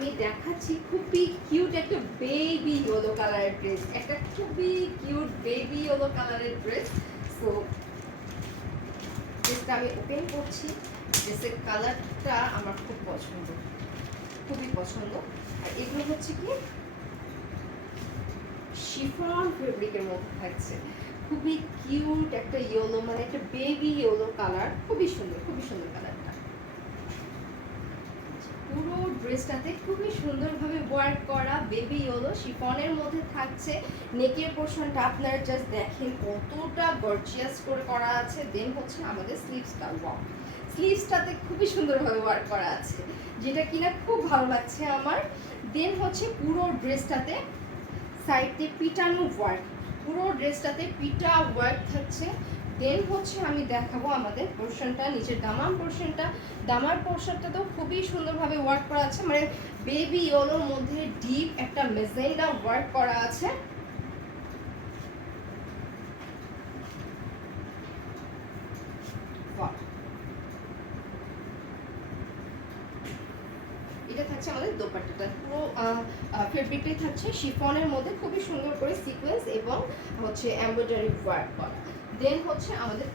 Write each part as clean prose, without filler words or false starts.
আমি দেখাচ্ছি খুবই কিউট একটা বেবি ইয়েলো কালারের ড্রেস, একটা খুবই কিউট বেবি ইয়েলো কালারের ড্রেস। সো ড্রেসটা আমি ওপেন করছি। ড্রেসের কালারটা আমার খুব পছন্দ, খুবই পছন্দ। আর এগুলো হচ্ছে কি শিফন ফেব্রিকের মধ্যে থাকছে, খুবই কিউট একটা ইয়েলো, মানে একটা বেবি ইয়েলো কালার, খুবই সুন্দর, খুবই সুন্দর কালারটা। পুরো ড্রেসটাতে খুবই সুন্দরভাবে ওয়ার্ক করা বেবি ইয়েলো শিফনের মধ্যে থাকছে। নেকের পোর্শনটা আপনারা জাস্ট দেখেন কতটা গর্জিয়াস করে করা আছে। দেন হচ্ছে আমাদের স্লিভসটা, ওয়াও, স্লিভসটাতে খুবই সুন্দরভাবে ওয়ার্ক করা আছে, যেটা কিনা খুব ভালো লাগছে আমার। দেন হচ্ছে পুরো ড্রেসটাতে সাইডে পিটানো ওয়ার্ক, পুরো ড্রেসটাতে পিটা ওয়ার্ক থাকছে। দেন হচ্ছে আমি দেখাবো আমাদের পোর্শনটা, নিচের দামার পোর্শনটা। দামার পোর্শনটাতেও খুবই সুন্দরভাবে ওয়ার্ক করা আছে, মানে বেবি ইয়েলোর মধ্যে ডিপ একটা মেজেন্ডা ওয়ার্ক করা আছে। এটা থাকছে আমাদের দোপাট্টাটা, পুরো ফেব্রিকটাই থাকছে শিফনের মধ্যে খুবই সুন্দর করে সিকোয়েন্স এবং হচ্ছে এমব্রয়ডারি ওয়ার্ক করা। দেন হচ্ছে আমাদের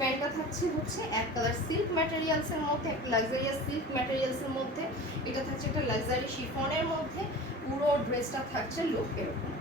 প্যান্টটা থাকছে হচ্ছে এক কালার সিল্ক ম্যাটেরিয়ালসের মধ্যে, একটা লাক্সারিয়াস সিল্ক ম্যাটেরিয়ালসের মধ্যে। এটা থাকছে একটা লাক্সারি শিফনের মধ্যে। পুরো ড্রেসটা থাকছে লুক এরকম।